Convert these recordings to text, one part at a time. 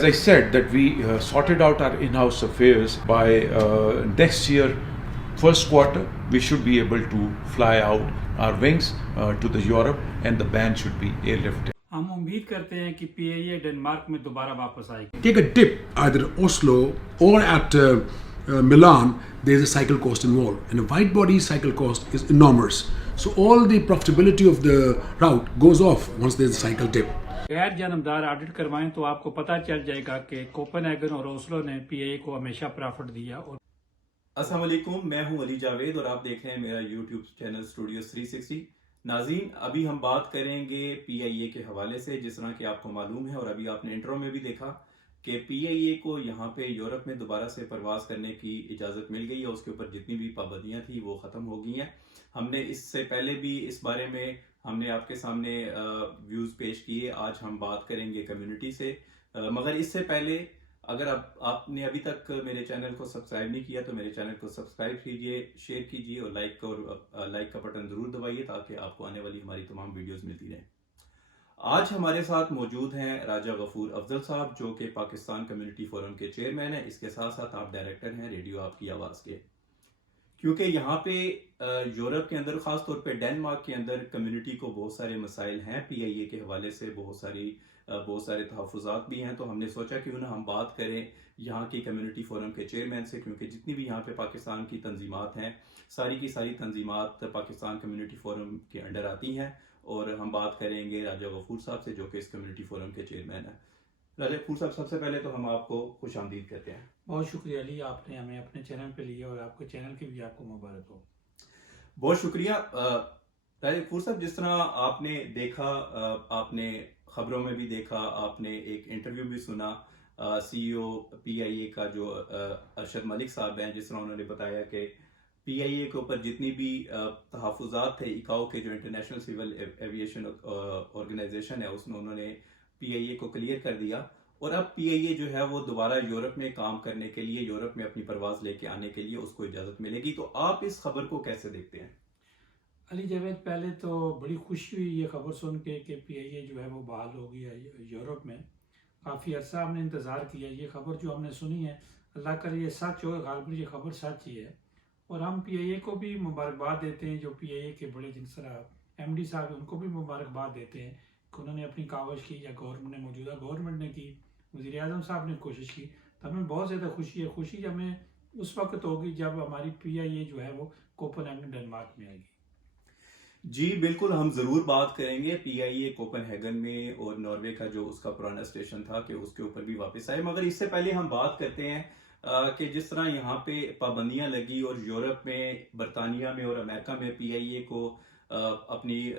as I said, that we sorted out our in-house affairs by next year, first quarter, we should be able to fly out our wings to the Europe, and the ban should be airlifted. ہم امید کرتے ہیں کہ پی آئی اے Denmark میں دوبارہ واپس آئے گی. Take a dip either at Oslo or at Milan. There is a cycle cost involved, and a wide body cycle cost is enormous. So all the profitability of the route goes off once there is a cycle dip. غیر جانبدار audit کروائیں تو آپ کو پتہ چل جائے گا کہ کوپن ہیگن اور اوسلو نے پی آئی اے کو ہمیشہ پرافٹ دیا. اور السلام علیکم، میں ہوں علی جاوید اور آپ دیکھ رہے ہیں میرا یوٹیوب چینل اسٹوڈیوز 360. ناظرین، ابھی ہم بات کریں گے پی آئی اے کے حوالے سے. جس طرح کہ آپ کو معلوم ہے اور ابھی آپ نے انٹرو میں بھی دیکھا کہ پی آئی اے کو یہاں پہ یورپ میں دوبارہ سے پرواز کرنے کی اجازت مل گئی ہے. اس کے اوپر جتنی بھی پابندیاں تھیں وہ ختم ہو گئی ہیں. ہم نے اس سے پہلے بھی اس بارے میں ہم نے آپ کے سامنے ویوز پیش کیے. آج ہم بات کریں گے کمیونٹی سے، مگر اس سے پہلے اگر آپ نے ابھی تک میرے چینل کو سبسکرائب نہیں کیا تو میرے چینل کو سبسکرائب کیجئے، شیئر کیجئے اور لائک کا بٹن ضرور دبائیے تاکہ آپ کو آنے والی ہماری تمام ویڈیوز ملتی رہیں. آج ہمارے ساتھ موجود ہیں راجہ غفور افضل صاحب، جو کہ پاکستان کمیونٹی فورم کے چیئرمین ہیں. اس کے ساتھ ساتھ آپ ڈائریکٹر ہیں ریڈیو آپ کی آواز کے. کیونکہ یہاں پہ یورپ کے اندر، خاص طور پہ ڈینمارک کے اندر کمیونٹی کو بہت سارے مسائل ہیں پی آئی اے کے حوالے سے، بہت سارے تحفظات بھی ہیں. تو ہم نے سوچا کہ ہم بات کریں یہاں کی کمیونٹی فورم کے چیئرمین سے، کیونکہ جتنی بھی یہاں پہ پاکستان کی تنظیمات ہیں ساری کی ساری تنظیمات پاکستان کمیونٹی فورم کے انڈر آتی ہیں. اور ہم بات کریں گے راجہ غفور صاحب سے، جو کہ اس کمیونٹی فورم کے چیئرمین ہیں. راجہ غفور صاحب، سب سے پہلے تو ہم آپ کو خوش آمدید کہتے ہیں. بہت شکریہ علی، آپ نے ہمیں اپنے چینل پہ لیا اور آپ کے چینل کی بھی آپ کو مبارک ہو. بہت شکریہ. راجہ غفور صاحب، جس طرح آپ نے دیکھا، آپ نے خبروں میں بھی دیکھا، آپ نے ایک انٹرویو بھی سنا سی او پی آئی اے کا جو ارشد ملک صاحب ہیں، جس طرح انہوں نے بتایا کہ پی آئی اے کے اوپر جتنی بھی تحفظات تھے ایکاؤ کے جو انٹرنیشنل سول ایویشن آرگنائزیشن ہے، اس میں انہوں نے پی آئی اے کو کلیئر کر دیا. اور اب پی آئی اے جو ہے وہ دوبارہ یورپ میں کام کرنے کے لیے، یورپ میں اپنی پرواز لے کے آنے کے لیے اس کو اجازت ملے گی. تو آپ اس خبر کو کیسے دیکھتے ہیں؟ علی جاوید، پہلے تو بڑی خوشی ہوئی یہ خبر سن کے کہ پی آئی اے جو ہے وہ بحال ہو گیا یورپ میں. کافی عرصہ ہم نے انتظار کیا. یہ خبر جو ہم نے سنی ہے، اللہ کرے یہ سچ ہو، غالباً یہ خبر سچ ہی ہے. اور ہم پی آئی اے کو بھی مبارکباد دیتے ہیں، جو پی آئی اے کے بڑے جن طرح ایم ڈی صاحب ہیں ان کو بھی مبارکباد دیتے ہیں کہ انہوں نے اپنی کاوش کی، یا گورنمنٹ نے، موجودہ گورنمنٹ نے کی، وزیر اعظم صاحب نے کوشش کی. تو ہمیں بہت زیادہ خوشی ہے. خوشی ہمیں اس وقت ہوگی جب ہماری پی آئی اے جو ہے وہ کوپن ہیگن ڈنمارک میں آئے گی. جی بالکل، ہم ضرور بات کریں گے پی آئی اے کوپن ہیگن میں اور ناروے کا جو اس کا پرانا اسٹیشن تھا کہ اس کے اوپر بھی واپس آئے. مگر اس سے پہلے ہم بات کرتے ہیں کہ جس طرح یہاں پہ پابندیاں لگی اور یورپ میں، برطانیہ میں اور امریکہ میں پی آئی اے کو اپنی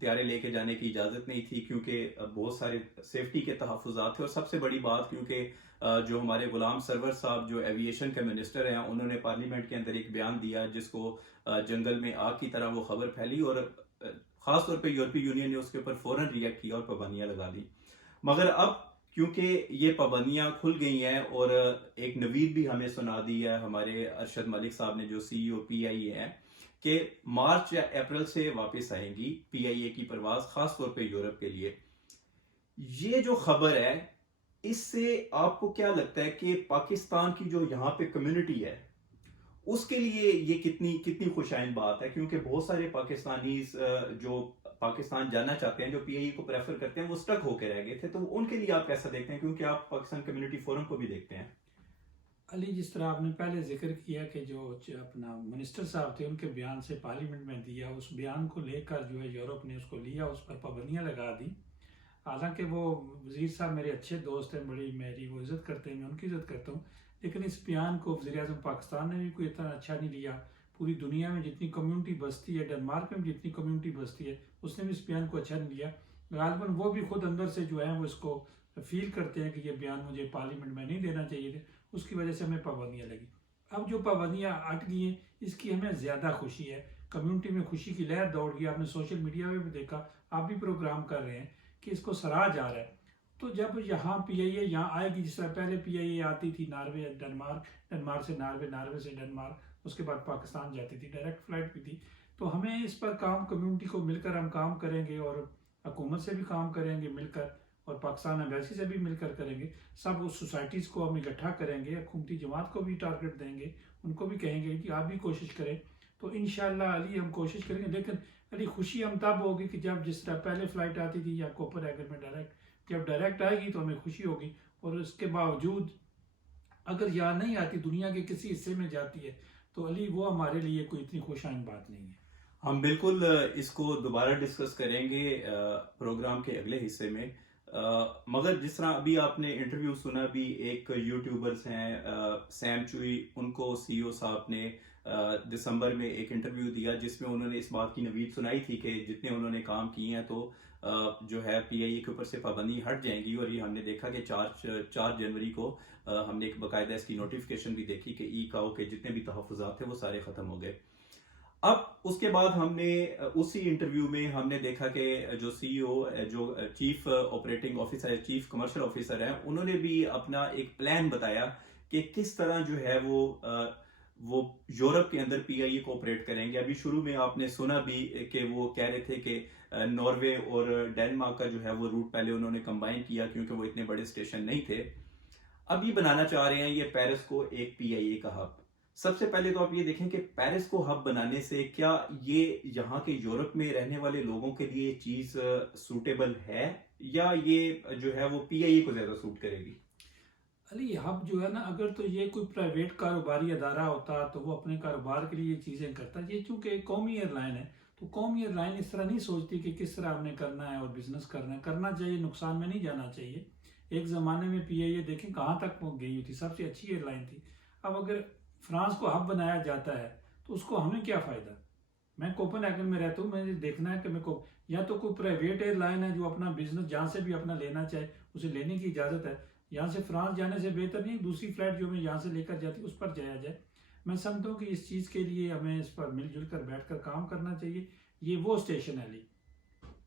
طیارے لے کے جانے کی اجازت نہیں تھی، کیونکہ بہت سارے سیفٹی کے تحفظات تھے. اور سب سے بڑی بات، کیونکہ جو ہمارے غلام سرور صاحب جو ایویشن کے منسٹر ہیں، انہوں نے پارلیمنٹ کے اندر ایک بیان دیا جس کو جنگل میں آگ کی طرح وہ خبر پھیلی، اور خاص طور پہ یورپی یونین نے اس کے اوپر فوراً ریئیکٹ کیا اور پابندیاں لگا دی. مگر اب کیونکہ یہ پابندیاں کھل گئی ہیں اور ایک نوید بھی ہمیں سنا دی ہے ہمارے ارشد ملک صاحب نے، جو سی او پی آئی اے ہیں، کہ مارچ یا اپریل سے واپس آئیں گی پی آئی اے کی پرواز، خاص طور پہ یورپ کے لیے. یہ جو خبر ہے، اس سے آپ کو کیا لگتا ہے کہ پاکستان کی جو یہاں پہ کمیونٹی ہے اس کے لیے یہ کتنی خوشائند بات ہے؟ کیونکہ بہت سارے پاکستانیز جو پاکستان جانا چاہتے ہیں، جو پی آئی اے کو پریفر کرتے ہیں، وہ سٹک ہو کے رہ گئے تھے. تو ان کے لیے آپ کیسا دیکھتے ہیں، کیونکہ آپ پاکستان کمیونٹی فورم کو بھی دیکھتے ہیں؟ علی، جس طرح آپ نے پہلے ذکر کیا کہ جو اپنا منسٹر صاحب تھے، ان کے بیان سے پارلیمنٹ میں دیا، اس بیان کو لے کر جو ہے یورپ نے اس کو لیا، اس پر پابندیاں لگا دی. حالانکہ وہ وزیر صاحب میرے اچھے دوست ہیں، بڑی میری وہ عزت کرتے ہیں، میں ان کی عزت کرتا ہوں. لیکن اس بیان کو وزیر اعظم پاکستان نے بھی کوئی اتنا اچھا نہیں لیا. پوری دنیا میں جتنی کمیونٹی بستی ہے، ڈنمارک میں بھی جتنی کمیونٹی بستی ہے، اس نے بھی اس بیان کو اچھا نہیں لیا. غالباً وہ بھی خود اندر سے جو ہے وہ اس کو فیل کرتے ہیں کہ یہ بیان مجھے پارلیمنٹ میں نہیں دینا چاہیے تھے. اس کی وجہ سے ہمیں پابندیاں لگی. اب جو پابندیاں ہٹ گئی ہیں، اس کی ہمیں زیادہ خوشی ہے. کمیونٹی میں خوشی کی لہر دوڑ گئی. آپ نے سوشل میڈیا میں بھی دیکھا، آپ بھی پروگرام کر رہے ہیں کہ اس کو سراہا جا رہا ہے. تو جب یہاں پی آئی اے یہاں آئے گی، جس طرح پہلے پی آئی اے آتی تھی ناروے ڈنمارک، ڈنمارک سے ناروے، ناروے سے ڈنمارک، اس کے بعد پاکستان جاتی تھی، ڈائریکٹ فلائٹ بھی تھی. تو ہمیں اس پر کام، کمیونٹی کو مل کر ہم کام کریں گے اور حکومت سے بھی کام کریں گے مل کر. اور پاکستان ایمبیسی سے بھی مل کر کریں گے. سب اس سوسائٹیز کو ہم اکٹھا کریں گے, حکومتی جماعت کو بھی ٹارگٹ دیں گے, ان کو بھی کہیں گے کہ آپ بھی کوشش کریں. تو انشاءاللہ علی ہم کوشش کریں گے. لیکن علی خوشی ہم تب ہوگی کہ جب جس طرح پہلے فلائٹ آتی تھی یا کوپن ہیگن میں ڈائریکٹ, جب ڈائریکٹ آئے گی تو ہمیں خوشی ہوگی. اور اس کے باوجود اگر یہاں نہیں آتی, دنیا کے کسی حصے میں جاتی ہے, تو علی وہ ہمارے لیے کوئی اتنی خوش آئند بات نہیں ہے. ہم بالکل اس کو دوبارہ ڈسکس کریں گے پروگرام کے اگلے حصے میں. مگر جس طرح ابھی آپ نے انٹرویو سنا, بھی ایک یوٹیوبرز ہیں سیم چوئی, ان کو سی او صاحب نے دسمبر میں ایک انٹرویو دیا جس میں انہوں نے اس بات کی نوید سنائی تھی کہ جتنے انہوں نے کام کیے ہیں تو جو ہے پی آئی اے کے اوپر سے پابندی ہٹ جائیں گی. اور یہ ہم نے دیکھا کہ 4 جنوری کو ہم نے ایک باقاعدہ اس کی نوٹیفیکیشن بھی دیکھی کہ ای کاؤ کے جتنے بھی تحفظات تھے وہ سارے ختم ہو گئے. اب اس کے بعد ہم نے اسی انٹرویو میں ہم نے دیکھا کہ جو سی او جو chief operating officer chief commercial officer ہیں, انہوں نے بھی اپنا ایک پلان بتایا کہ کس طرح جو ہے وہ یورپ کے اندر پی آئی اے کو آپریٹ کریں گے. ابھی شروع میں آپ نے سنا بھی کہ وہ کہہ رہے تھے کہ ناروے اور ڈینمارک کا جو ہے وہ روٹ پہلے انہوں نے کمبائن کیا کیونکہ وہ اتنے بڑے اسٹیشن نہیں تھے. اب یہ بنانا چاہ رہے ہیں یہ پیرس کو ایک پی آئی اے کا ہب. سب سے پہلے تو آپ یہ دیکھیں کہ پیرس کو ہب بنانے سے کیا یہ یہاں کے یورپ میں رہنے والے لوگوں کے لیے چیز سوٹیبل ہے یا یہ جو ہے وہ پی آئی اے کو زیادہ سوٹ کرے گی؟ علی ہب جو ہے نا, اگر تو یہ کوئی پرائیویٹ کاروباری ادارہ ہوتا تو وہ اپنے کاروبار کے لیے یہ چیزیں کرتا. یہ چونکہ قومی ایئر لائن ہے تو قومی ایئر لائن اس طرح نہیں سوچتی کہ کس طرح ہم نے کرنا ہے اور بزنس کرنا چاہیے, نقصان میں نہیں جانا چاہیے. ایک زمانے میں پی آئی اے دیکھیں کہاں تک پہنچ گئی تھی, سب سے اچھی ایئر لائن تھی. اب اگر فرانس کو ہب بنایا جاتا ہے تو اس کو ہمیں کیا فائدہ؟ میں کوپن ہیگن میں رہتا ہوں, مجھے دیکھنا ہے کہ میں کو یا تو کوئی پرائیویٹ ایئر لائن ہے جو اپنا بزنس جہاں سے بھی اپنا لینا چاہے اسے لینے کی اجازت ہے. یہاں سے فرانس جانے سے بہتر نہیں دوسری فلائٹ جو ہمیں یہاں سے لے کر جاتی اس پر جایا جائے. میں سمجھتا ہوں کہ اس چیز کے لیے ہمیں اس پر مل جل کر بیٹھ کر کام کرنا چاہیے. یہ وہ اسٹیشن ہے علی,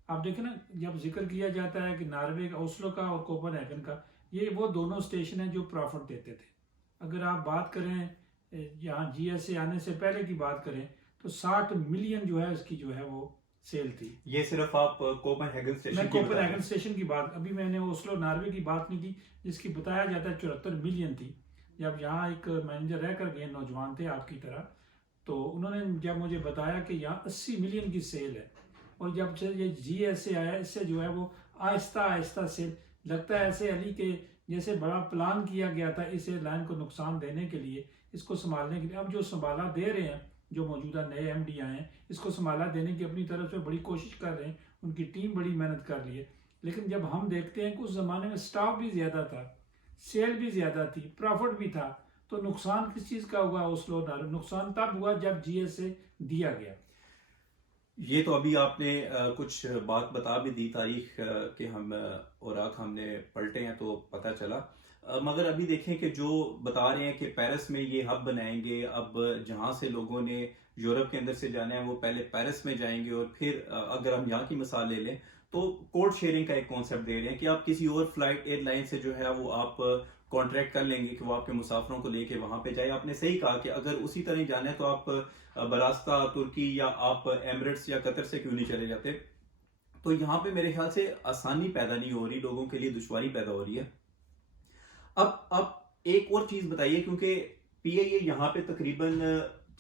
آپ دیکھیں نا, جب ذکر کیا جاتا ہے کہ ناروے کا, اوسلو کا اور کوپن ہیگن کا, یہ وہ دونوں اسٹیشن ہیں جو پروفٹ دیتے تھے. اگر آپ بات کریں یہاں جی ایس اے آنے سے پہلے کی بات کریں تو 60 ملین جو ہے اس کی جو ہے وہ سیل تھی. یہ صرف آپ کوپن ہیگن اسٹیشن میں کوپن ہیگن اسٹیشن کی بات, ابھی میں نے اوسلو ناروے کی بات نہیں کی جس کی بتایا جاتا ہے 74 ملین تھی. جب یہاں ایک مینیجر رہ کر گئے, نوجوان تھے آپ کی طرح, تو انہوں نے جب مجھے بتایا کہ یہاں 80 ملین کی سیل ہے. اور جب سے یہ جی ایس اے آیا اس سے جو ہے وہ آہستہ آہستہ سیل, لگتا ہے ایسے علی کہ جیسے بڑا پلان کیا گیا تھا اس ایئر لائن کو نقصان دینے کے لیے, اس کو سنبھالنے کے لیے. اب جو سنبھالا دے رہے ہیں, جو موجودہ نئے ایم ڈی آئے ہیں, اس کو سنبھالا دینے کی اپنی طرف سے بڑی کوشش کر رہے ہیں, ان کی ٹیم بڑی محنت کر رہی ہے. لیکن جب ہم دیکھتے ہیں کہ اس زمانے میں سٹاف بھی زیادہ تھا, سیل بھی زیادہ تھی, پروفٹ بھی تھا, تو نقصان کس چیز کا ہوا؟ اوسلو ناروے نقصان تب ہوا جب جی ایس اے دیا گیا. یہ تو ابھی آپ نے کچھ بات بتا بھی دی تاریخ کے, ہم اوراق ہم نے پلٹے ہیں تو پتہ چلا. مگر ابھی دیکھیں کہ جو بتا رہے ہیں کہ پیرس میں یہ ہب بنائیں گے, اب جہاں سے لوگوں نے یورپ کے اندر سے جانا ہے وہ پہلے پیرس میں جائیں گے, اور پھر اگر ہم یہاں کی مثال لے لیں تو کوڈ شیئرنگ کا ایک کانسیپٹ دے رہے ہیں کہ آپ کسی اور فلائٹ ایئر لائن سے جو ہے وہ آپ کانٹریکٹ کر لیں گے کہ وہ آپ کے مسافروں کو لے کے وہاں پہ جائے. آپ نے صحیح کہا کہ اگر اسی طرح جانا ہے تو آپ براستہ ترکی یا آپ ایمریٹس یا قطر سے کیوں نہیں چلے جاتے. تو یہاں پہ میرے خیال سے آسانی پیدا نہیں ہو رہی, لوگوں کے لیے دشواری پیدا ہو رہی ہے. اب آپ ایک اور چیز بتائیے, کیونکہ پی آئی اے یہاں پہ تقریباً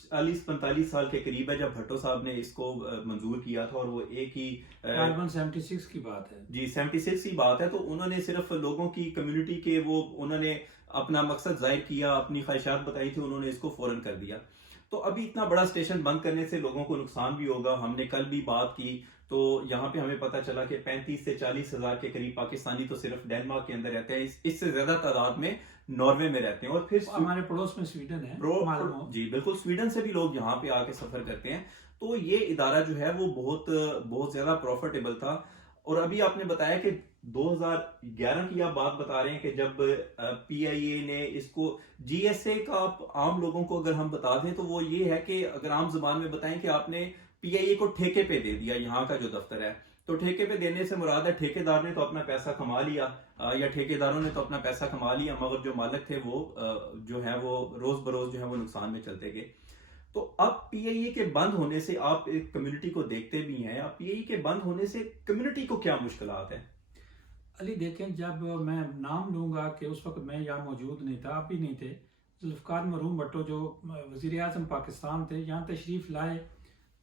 40-45 سال کے قریب ہے جب بھٹو صاحب نے اس کو منظور کیا تھا, اور وہ ایک ہی 76 کی بات ہے جی 76 کی بات ہے. تو انہوں نے صرف لوگوں کی کمیونٹی کے وہ انہوں نے اپنا مقصد ظاہر کیا, اپنی خواہشات بتائی تھی, انہوں نے اس کو فوراً کر دیا. تو ابھی اتنا بڑا اسٹیشن بند کرنے سے لوگوں کو نقصان بھی ہوگا. ہم نے کل بھی بات کی تو یہاں پہ ہمیں پتہ چلا کہ 35 سے 40 ہزار کے قریب پاکستانی تو صرف ڈینمارک کے اندر رہتے ہیں, اس سے زیادہ تعداد میں ناروے میں رہتے ہیں, اور پھر ہمارے پڑوس میں سویڈن ہے. جی بالکل, سویڈن سے بھی لوگ یہاں پہ آ کے سفر کرتے ہیں. تو یہ ادارہ جو ہے وہ بہت زیادہ پروفیٹیبل تھا. اور ابھی آپ نے بتایا کہ 2011 کی آپ بات بتا رہے ہیں کہ جب پی آئی اے نے اس کو جی ایس اے کا عام لوگوں کو اگر ہم بتا دیں تو وہ یہ ہے کہ اگر عام زبان میں بتائیں کہ آپ نے پی آئی اے کو ٹھیکے پہ دے دیا یہاں کا جو دفتر ہے. تو ٹھیکے پہ دینے سے مراد ہے ٹھیکے دار نے تو اپنا پیسہ کما لیا یا ٹھیکے داروں نے تو اپنا پیسہ کما لیا, مگر جو مالک تھے وہ جو ہے وہ روز بروز جو ہے وہ نقصان میں چلتے گئے. تو اب پی آئی اے کے بند ہونے سے آپ ایک کمیونٹی کو دیکھتے بھی ہیں, اب پی آئی اے کے بند ہونے سے کمیونٹی کو کیا مشکلات ہیں؟ علی دیکھیں، جب میں نام لوں گا کہ اس وقت میں یہاں موجود نہیں تھا، آپ بھی نہیں تھے، ذوالفقار مرحوم بھٹو جو وزیر اعظم پاکستان تھے یہاں تشریف لائے،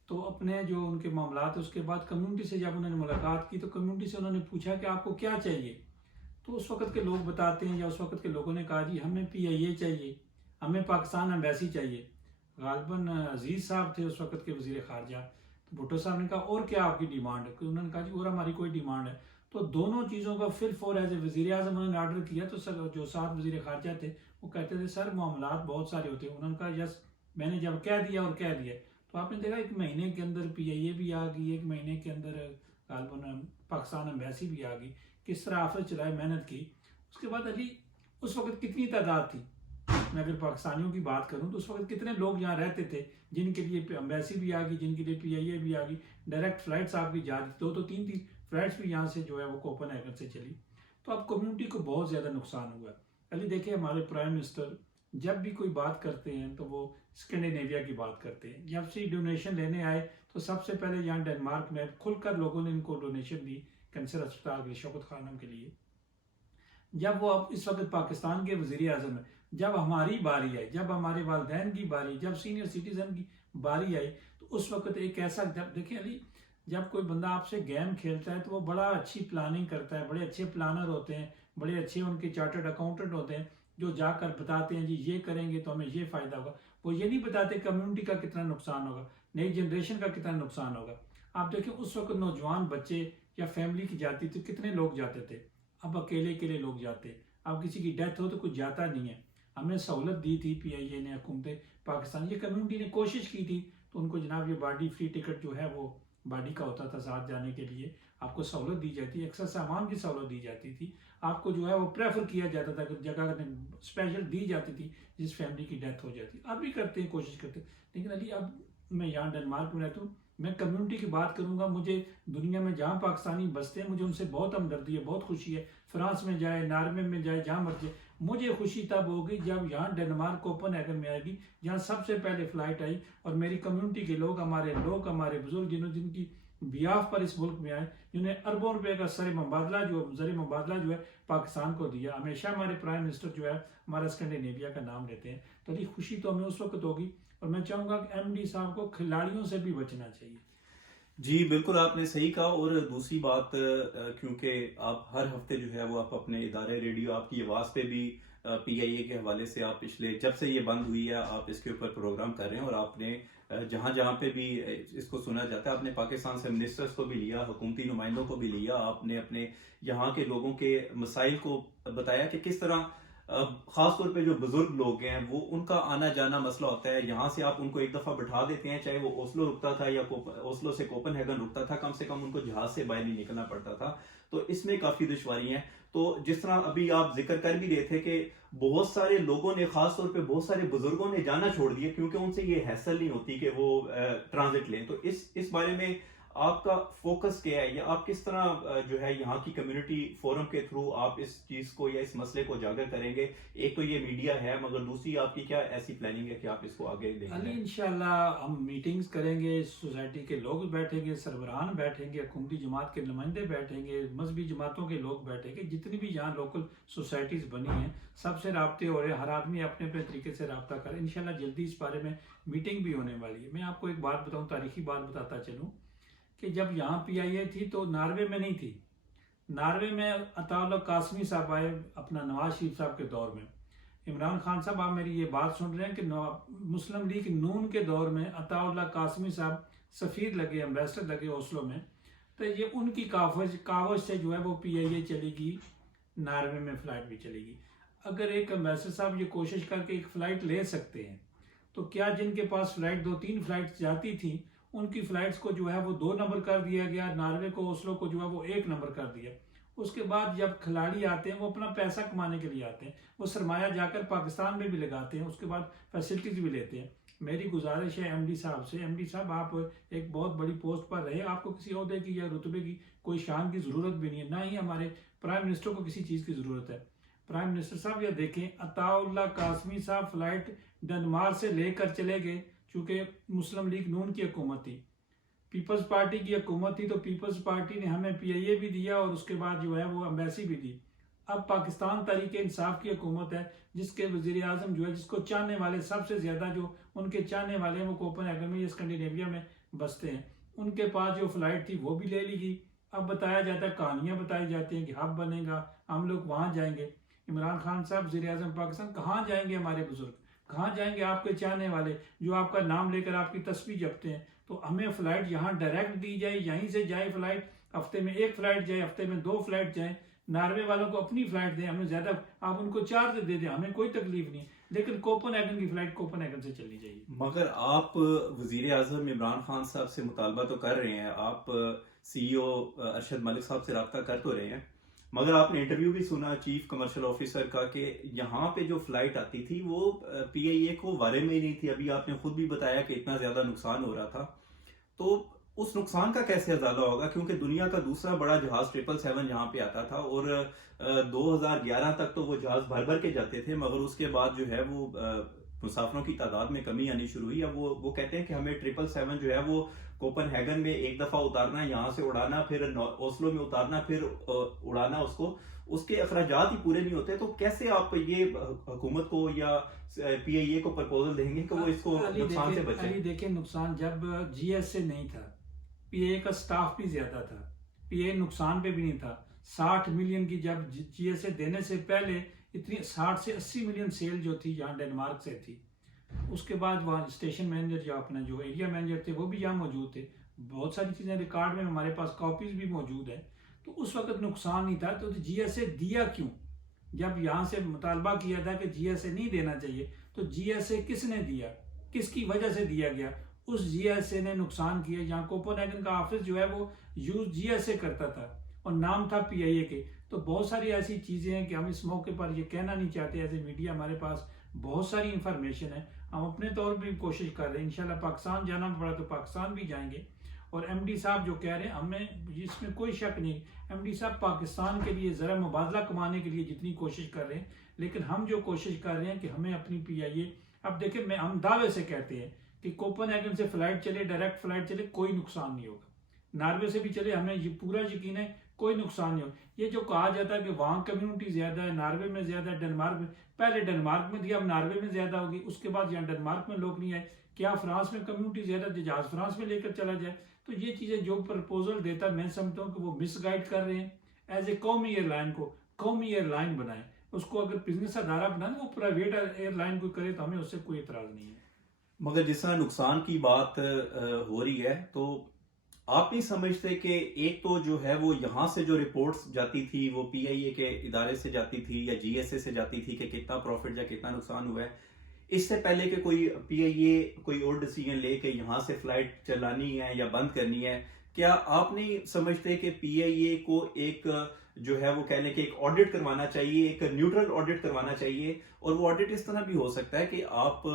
تو اپنے جو ان کے معاملات اس کے بعد کمیونٹی سے جب انہوں نے ملاقات کی تو کمیونٹی سے انہوں نے پوچھا کہ آپ کو کیا چاہیے، تو اس وقت کے لوگ بتاتے ہیں یا اس وقت کے لوگوں نے کہا جی ہمیں PIA چاہیے، ہمیں پاکستان ایمبیسی چاہیے۔ غالباً عزیز صاحب تھے اس وقت کے وزیر خارجہ، تو بھٹو صاحب نے کہا اور کیا آپ کی ڈیمانڈ ہے؟ انہوں نے کہا جی اور ہماری کوئی ڈیمانڈ ہے، تو دونوں چیزوں کا فل فور ایز اے وزیر اعظم انہوں نے آرڈر کیا، تو سر جو ساتھ وزیر خارجہ تھے وہ کہتے تھے سر معاملات بہت سارے ہوتے ہیں، انہوں نے کہا یس میں نے جب کہہ دیا اور کہہ دیا، تو آپ نے دیکھا ایک مہینے کے اندر PIA بھی آ گئی، ایک مہینے کے اندر غالباً پاکستان ایمبیسی بھی آ گئی، کس طرح آفس چلائے، محنت کی۔ اس کے بعد علی اس وقت کتنی تعداد تھی، میں اگر پاکستانیوں کی بات کروں تو اس وقت کتنے لوگ یہاں رہتے تھے جن کے لیے ایمبیسی بھی آ گئی، جن کے لیے PIA بھی آ گئی، ڈائریکٹ فلائٹس آپ کی جا رہی، 2 3 فلائٹس بھی یہاں سے جو ہے وہ کوپن ہیگن سے چلی، تو اب کمیونٹی کو بہت زیادہ نقصان ہوا ہے۔ علی دیکھیں ہمارے پرائم منسٹر جب بھی کوئی بات کرتے ہیں تو وہ اسکینڈینیویا کی بات کرتے ہیں، جب سے ڈونیشن لینے آئے تو سب سے پہلے یہاں ڈنمارک میں کھل کر لوگوں نے ان کو ڈونیشن دی کینسر اسپتال کے لیے، شوکت خانم کے لیے۔ جب وہ اب اس وقت پاکستان کے وزیر اعظم ہیں، جب ہماری باری آئی، جب ہمارے والدین کی باری، جب سینئر سٹیزن کی باری آئی، تو اس وقت ایک ایسا، جب دیکھیں علی جب کوئی بندہ آپ سے گیم کھیلتا ہے تو وہ بڑا اچھی پلاننگ کرتا ہے، بڑے اچھے پلانر ہوتے ہیں، بڑے اچھے ان کے چارٹرڈ اکاؤنٹنٹ ہوتے ہیں جو جا کر بتاتے ہیں جی یہ کریں گے تو ہمیں یہ فائدہ ہوگا، وہ یہ نہیں بتاتے کمیونٹی کا کتنا نقصان ہوگا، نئی جنریشن کا کتنا نقصان ہوگا۔ آپ دیکھیں اس وقت نوجوان بچے یا فیملی کی جاتی تھی، کتنے لوگ جاتے تھے، اب اکیلے اکیلے لوگ جاتے، اب کسی کی ڈیتھ ہو تو کچھ جاتا نہیں ہے۔ ہمیں سہولت دی تھی PIA نے، حکومت پاکستان، یہ کمیونٹی نے کوشش کی تھی، تو ان کو جناب یہ باڈی فری ٹکٹ جو ہے وہ باڈی کا ہوتا تھا ساتھ جانے کے لیے، آپ کو سہولت دی جاتی، اکثر سامان کی سہولت دی جاتی تھی، آپ کو جو ہے وہ پریفر کیا جاتا تھا کہ جگہ اسپیشل دی جاتی تھی جس فیملی کی ڈیتھ ہو جاتی، اب بھی کرتے ہیں، کوشش کرتے ہیں۔ لیکن علی اب میں یہاں ڈنمارک میں رہتا ہوں، میں کمیونٹی کی بات کروں گا، مجھے دنیا میں جہاں پاکستانی بستے ہیں مجھے ان سے بہت ہمدردی ہے، بہت خوشی ہے، فرانس میں جائے، ناروے میں جائے، جہاں مرضی، مجھے خوشی تب ہوگی جب یہاں ڈنمارک کوپن ہیگن میں آئے گی، جہاں سب سے پہلے فلائٹ آئی اور میری کمیونٹی کے لوگ، ہمارے بزرگ جن کی بیاف پر اس ملک میں آئے، جنہیں اربوں روپے کا زر مبادلہ جو ہے پاکستان کو دیا، ہمیشہ ہمارے پرائم منسٹر جو ہے ہمارا اسکینڈینیویا کا نام لیتے ہیں، تو یہ خوشی تو ہمیں اس وقت ہوگی، اور میں چاہوں گا کہ MD صاحب کو کھلاڑیوں سے بھی بچنا چاہیے۔ جی بالکل آپ نے صحیح کہا، اور دوسری بات کیونکہ آپ ہر ہفتے جو ہے وہ آپ اپنے ادارے ریڈیو آپ کی آواز پہ بھی PIA کے حوالے سے آپ پچھلے جب سے یہ بند ہوئی ہے آپ اس کے اوپر پروگرام کر رہے ہیں، اور آپ نے جہاں جہاں پہ بھی اس کو سنا جاتا ہے آپ نے پاکستان سے منسٹرز کو بھی لیا، حکومتی نمائندوں کو بھی لیا، آپ نے اپنے یہاں کے لوگوں کے مسائل کو بتایا کہ کس طرح خاص طور پہ جو بزرگ لوگ ہیں وہ ان کا آنا جانا مسئلہ ہوتا ہے، یہاں سے آپ ان کو ایک دفعہ بٹھا دیتے ہیں، چاہے وہ اوسلو رکتا تھا یا اوسلو سے کوپن ہیگن رکتا تھا، کم سے کم ان کو جہاز سے باہر نہیں نکلنا پڑتا تھا، تو اس میں کافی دشواری ہیں۔ تو جس طرح ابھی آپ ذکر کر بھی رہے تھے کہ بہت سارے لوگوں نے، خاص طور پہ بہت سارے بزرگوں نے جانا چھوڑ دیا کیونکہ ان سے یہ حیصل نہیں ہوتی کہ وہ ٹرانزٹ لیں، تو اس بارے میں آپ کا فوکس کیا ہے، یا آپ کس طرح جو ہے یہاں کی کمیونٹی فورم کے تھرو آپ اس چیز کو یا اس مسئلے کو اجاگر کریں گے؟ ایک تو یہ میڈیا ہے، مگر دوسری آپ کی کیا ایسی پلاننگ ہے کہ آپ اس کو آگے دیں گے؟ علی انشاءاللہ ہم میٹنگز کریں گے، سوسائٹی کے لوگ بیٹھیں گے، سربراہان بیٹھیں گے، حکومتی جماعت کے نمائندے بیٹھیں گے، مذہبی جماعتوں کے لوگ بیٹھیں گے، جتنی بھی یہاں لوکل سوسائٹیز بنی ہیں سب سے رابطے ہو رہے ہیں، ہر آدمی اپنے اپنے طریقے سے رابطہ کرے، انشاءاللہ جلدی اس بارے میں میٹنگ بھی ہونے والی ہے۔ میں آپ کو ایک بات بتاؤں، تاریخی بات بتاتا چلوں کہ جب یہاں PIA تھی تو ناروے میں نہیں تھی، ناروے میں عطا اللہ قاسمی صاحب آئے اپنا نواز شریف صاحب کے دور میں۔ عمران خان صاحب آپ میری یہ بات سن رہے ہیں کہ مسلم لیگ نون کے دور میں عطا اللہ قاسمی صاحب سفیر لگے، ایمبیسڈر لگے اوسلو میں، تو یہ ان کی کاوش سے جو ہے وہ PIA چلے گی، ناروے میں فلائٹ بھی چلے گی۔ اگر ایک ایمبیسڈر صاحب یہ کوشش کر کے ایک فلائٹ لے سکتے ہیں تو کیا جن کے پاس فلائٹ 2-3 فلائٹس جاتی تھیں ان کی فلائٹس کو جو ہے وہ 2 نمبر کر دیا گیا، ناروے کو اوسلو کو جو ہے وہ 1 نمبر کر دیا۔ اس کے بعد جب کھلاڑی آتے ہیں وہ اپنا پیسہ کمانے کے لیے آتے ہیں، وہ سرمایہ جا کر پاکستان میں بھی لگاتے ہیں، اس کے بعد فیسلٹیز بھی لیتے ہیں۔ میری گزارش ہے MD صاحب سے، MD صاحب آپ ایک بہت بڑی پوسٹ پر رہے، آپ کو کسی عہدے کی یا رتبے کی کوئی شان کی ضرورت بھی نہیں ہے، نہ ہی ہمارے پرائم منسٹر کو کسی چیز کی ضرورت ہے۔ پرائم منسٹر صاحب یہ دیکھیں، عطا اللہ قاسمی صاحب فلائٹ ڈنمارک سے لے کر چلے گئے، چونکہ مسلم لیگ نون کی حکومت تھی، پیپلز پارٹی کی حکومت تھی تو پیپلز پارٹی نے ہمیں PIA بھی دیا اور اس کے بعد جو ہے وہ ایمبیسی بھی دی. اب پاکستان تحریک انصاف کی حکومت ہے جس کے وزیر اعظم جو ہے جس کو چاہنے والے سب سے زیادہ جو ان کے چاہنے والے ہیں وہ کوپن ہیگن میں یا اسکینڈینیویا میں بستے ہیں. ان کے پاس جو فلائٹ تھی وہ بھی لے لی گئی. اب بتایا جاتا ہے, کہانیاں بتائی جاتی ہیں کہ ہب بنے گا, ہم لوگ وہاں جائیں گے. عمران خان صاحب وزیر اعظم پاکستان, کہاں جائیں گے ہمارے بزرگ, کہاں جائیں گے آپ کے چاہنے والے جو آپ کا نام لے کر آپ کی تسبیح جپتے ہیں؟ تو ہمیں فلائٹ یہاں ڈائریکٹ دی جائے, یہیں سے جائے فلائٹ, ہفتے میں 1 فلائٹ جائے, ہفتے میں 2 فلائٹ جائیں. ناروے والوں کو اپنی فلائٹ دیں, ہمیں زیادہ آپ ان کو چارج دے دیں, ہمیں کوئی تکلیف نہیں, لیکن کوپن ہیگن کی فلائٹ کوپن ہیگن سے چلنی چاہیے. مگر آپ وزیر اعظم عمران خان صاحب سے مطالبہ تو کر رہے ہیں, آپ CEO ارشد ملک صاحب سے رابطہ کر تو رہے ہیں, مگر آپ نے انٹرویو بھی سنا چیف کمرشل آفیسر کا کہ یہاں پہ جو فلائٹ آتی تھی وہ PIA کو بارے میں ہی نہیں تھی. ابھی آپ نے خود بھی بتایا کہ اتنا زیادہ نقصان ہو رہا تھا, تو اس نقصان کا کیسے ازالہ ہوگا؟ کیونکہ دنیا کا دوسرا بڑا جہاز 777 یہاں پہ آتا تھا اور 2011 تک تو وہ جہاز بھر کے جاتے تھے, مگر اس کے بعد جو ہے وہ مسافروں کی تعداد میں کمی آنی شروع ہوئی. اب وہ کہتے ہیں کہ ہمیں 777 جو ہے وہ کوپن ہیگن میں ایک دفعہ اتارنا, یہاں سے اڑانا, پھر اوسلو میں اتارنا, پھر اڑانا اس کے اخراجات ہی پورے نہیں ہوتے. تو کیسے آپ یہ حکومت کو یا PIA کو پرپوزل دیں گے کہ وہ اس کو نقصان سے بچیں؟ دیکھیں, نقصان جب GSA نہیں تھا, PIA کا سٹاف بھی زیادہ تھا, PIA نقصان پہ بھی نہیں تھا. 60 ملین کی جب GSA دینے سے پہلے اتنی 60 سے 80 ملین سیل جو تھی یہاں ڈنمارک سے تھی. اس کے بعد وہاں اسٹیشن مینیجر یا اپنا جو ایریا مینیجر تھے وہ بھی یہاں موجود تھے. بہت ساری چیزیں ریکارڈ میں ہمارے پاس کاپیز بھی موجود ہیں. تو اس وقت نقصان نہیں تھا. تو GSA دیا کیوں؟ جب یہاں سے مطالبہ کیا تھا کہ GSA نہیں دینا چاہیے, تو GSA کس نے دیا, کس کی وجہ سے دیا گیا؟ اس GSA نے نقصان کیا. یہاں کوپن ہیگن کا آفس جو ہے وہ یوز GSA کرتا تھا اور نام تھا PIA کے. تو بہت ساری ایسی چیزیں ہیں کہ ہم اس موقع پر یہ کہنا نہیں چاہتے. ایز اے میڈیا ہمارے پاس بہت ساری انفارمیشن ہے, ہم اپنے طور پہ بھی کوشش کر رہے ہیں. انشاءاللہ پاکستان جانا پڑا تو پاکستان بھی جائیں گے. اور MD صاحب جو کہہ رہے ہیں, ہمیں اس میں کوئی شک نہیں, MD صاحب پاکستان کے لیے ذرا مبادلہ کمانے کے لیے جتنی کوشش کر رہے ہیں, لیکن ہم جو کوشش کر رہے ہیں کہ ہمیں اپنی PIA, اب دیکھیں ہم دعوے سے کہتے ہیں کہ کوپن ہیگن سے فلائٹ چلے, ڈائریکٹ فلائٹ چلے, کوئی نقصان نہیں ہوگا. ناروے سے بھی چلے, ہمیں یہ پورا یقین ہے کوئی نقصان نہیں ہوگا. یہ جو کہا جاتا ہے کہ وہاں کمیونٹی زیادہ ہے, ناروے میں زیادہ ہے, ڈنمارک میں, پہلے ڈنمارک میں تھی, اب ناروے میں زیادہ ہوگی, اس کے بعد یہاں ڈنمارک میں لوگ نہیں آئے. کیا فرانس میں کمیونٹی زیادہ, جہاز فرانس میں لے کر چلا جائے؟ تو یہ چیزیں جو پرپوزل دیتا میں سمجھتا ہوں کہ وہ مس گائیڈ کر رہے ہیں. ایز اے قومی ایئر لائن کو قومی ایئر لائن بنائیں, اس کو اگر بزنس ادارہ بنائیں, وہ پرائیویٹ ایئر لائن کو کرے تو ہمیں اس سے کوئی اعتراض نہیں ہے. مگر جس طرح نقصان کی بات ہو رہی ہے, تو آپ نہیں سمجھتے کہ ایک تو جو ہے وہ یہاں سے جو رپورٹس جاتی تھی وہ PIA کے ادارے سے جاتی تھی یا GSA سے جاتی تھی کہ کتنا پروفٹ یا کتنا نقصان ہوا ہے, اس سے پہلے کہ کوئی PIA کوئی اور ڈیسیجن لے کہ یہاں سے فلائٹ چلانی ہے یا بند کرنی ہے, کیا آپ نہیں سمجھتے کہ PIA کو ایک جو ہے وہ کہہ لیں کہ ایک آڈٹ کروانا چاہیے, ایک نیوٹرل آڈٹ کروانا چاہیے؟ اور وہ آڈٹ اس طرح بھی ہو سکتا ہے کہ آپ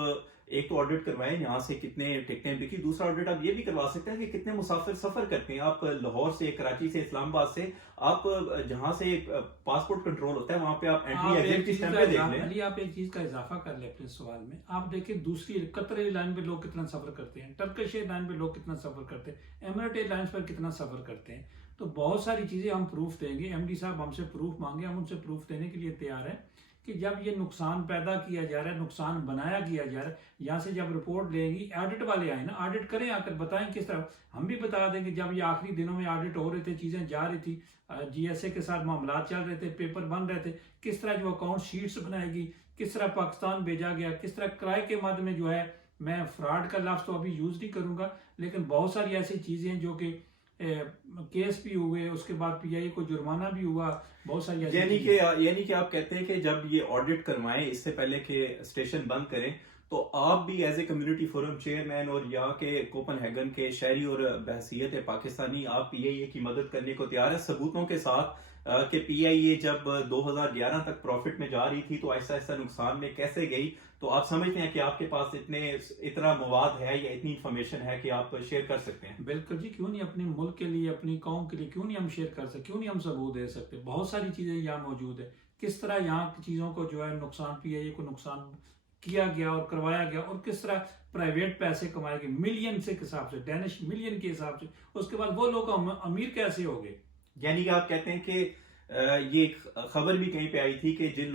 ایک تو آڈٹ کروائیں یہاں سے کتنے ٹکٹیں بکی, دوسرا آڈٹ آپ یہ بھی کروا سکتے ہیں کہ کتنے مسافر سفر کرتے ہیں. آپ لاہور سے, کراچی سے, اسلام آباد سے, آپ جہاں سے پاسپورٹ کنٹرول ہوتا ہے وہاں پہ آپ انٹری ایگزٹ کی اسٹیمپ پہ دیکھ لیں. علی, آپ ایک چیز کا اضافہ کر لیں اپنے سوال میں. آپ دیکھیں دوسری قطر ایئر لائن پہ لوگ کتنا سفر کرتے ہیں, ٹرکش ایئر لائن پہ لوگ کتنا سفر کرتے ہیں, ایمریٹ ایئر لائنس پر کتنا سفر کرتے ہیں. تو بہت ساری چیزیں ہم پروف دیں گے. MD صاحب ہم سے پروف مانگے, ہم ان سے پروف دینے کے لیے تیار ہیں کہ جب یہ نقصان پیدا کیا جا رہا ہے, نقصان بنایا کیا جا رہا ہے, یہاں سے جب رپورٹ لیں گی, آڈٹ والے آئیں نا, آڈٹ کریں, آ کر بتائیں کس طرح. ہم بھی بتا دیں کہ جب یہ آخری دنوں میں آڈٹ ہو رہے تھے, چیزیں جا رہی تھی, GSA کے ساتھ معاملات چل رہے تھے, پیپر بن رہے تھے, کس طرح جو اکاؤنٹ شیٹس بنائے گی, کس طرح پاکستان بھیجا گیا, کس طرح کرائے کے مد میں جو ہے, میں فراڈ کا لفظ تو ابھی یوز نہیں کروں گا, لیکن بہت ساری ایسی چیزیں ہیں جو کہ کیس بھی ہوئے, اس کے بعد PIA کو جرمانہ بھی ہوا, بہت ساری یعنی کہ آپ کہتے ہیں کہ جب یہ آڈٹ کروائیں اس سے پہلے کہ اسٹیشن بند کریں, تو آپ بھی as a community forum chairman اور یا کہ کوپن ہیگن کے شہری اور بحیثیت پاکستانی آپ PIA کی مدد کرنے کو تیار ہیں ثبوتوں کے ساتھ کہ PIA جب 2011 تک پروفٹ میں جا رہی تھی تو ایسا ایسا نقصان میں کیسے گئی؟ تو آپ سمجھتے ہیں کہ آپ کے پاس اتنا مواد ہے یا اتنی انفارمیشن ہے کہ آپ شیئر کر سکتے ہیں؟ بالکل جی, کیوں نہیں, اپنے ملک کے لیے, اپنی قوم کے لیے کیوں نہیں ہم شیئر کر سکتے, کیوں نہیں ہم ثبوت دے سکتے. بہت ساری چیزیں یہاں موجود ہے, کس طرح یہاں کی چیزوں کو جو ہے نقصان, PIA کو نقصان کیا گیا اور کروایا گیا اور کس طرح پرائیویٹ پیسے کمائے گئے ملین سے حساب سے، ڈینش ملین کے حساب سے، اس کے بعد وہ لوگ امیر کیسے ہو گئے؟ یعنی کہ آپ کہتے ہیں کہ یہ ایک خبر بھی کہیں پہ آئی تھی کہ جن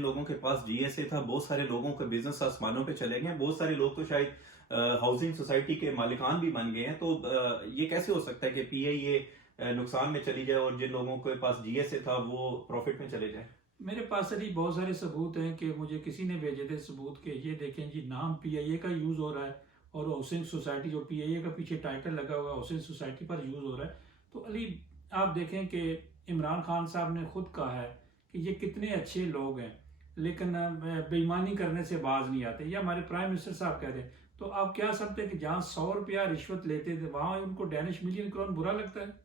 لوگوں کے پاس جی ایس اے تھا، بہت سارے لوگوں کا بزنس آسمانوں پہ چلے گئے ہیں، بہت سارے لوگ تو شاید ہاؤسنگ سوسائٹی کے مالکان بھی بن گئے ہیں. تو یہ کیسے ہو سکتا ہے کہ پی آئی اے نقصان میں چلی جائے اور جن لوگوں کے پاس جی ایس اے تھا وہ پروفٹ میں چلے جائیں؟ میرے پاس علی بہت سارے ثبوت ہیں کہ مجھے کسی نے بھیجے تھے ثبوت کہ یہ دیکھیں جی نام پی آئی اے کا یوز ہو رہا ہے اور ہاؤسنگ سوسائٹی جو پی آئی اے کا پیچھے ٹائٹل لگا ہوا ہے ہاؤسنگ سوسائٹی پر یوز ہو رہا ہے. تو علی آپ دیکھیں کہ عمران خان صاحب نے خود کہا ہے کہ یہ کتنے اچھے لوگ ہیں لیکن بے ایمانی کرنے سے باز نہیں آتے، یہ ہمارے پرائم منسٹر صاحب کہتے ہیں. تو آپ کیا سمجھتے ہیں کہ جہاں 100 روپیہ رشوت لیتے تھے وہاں ان کو ڈینش ملین کرون برا لگتا ہے؟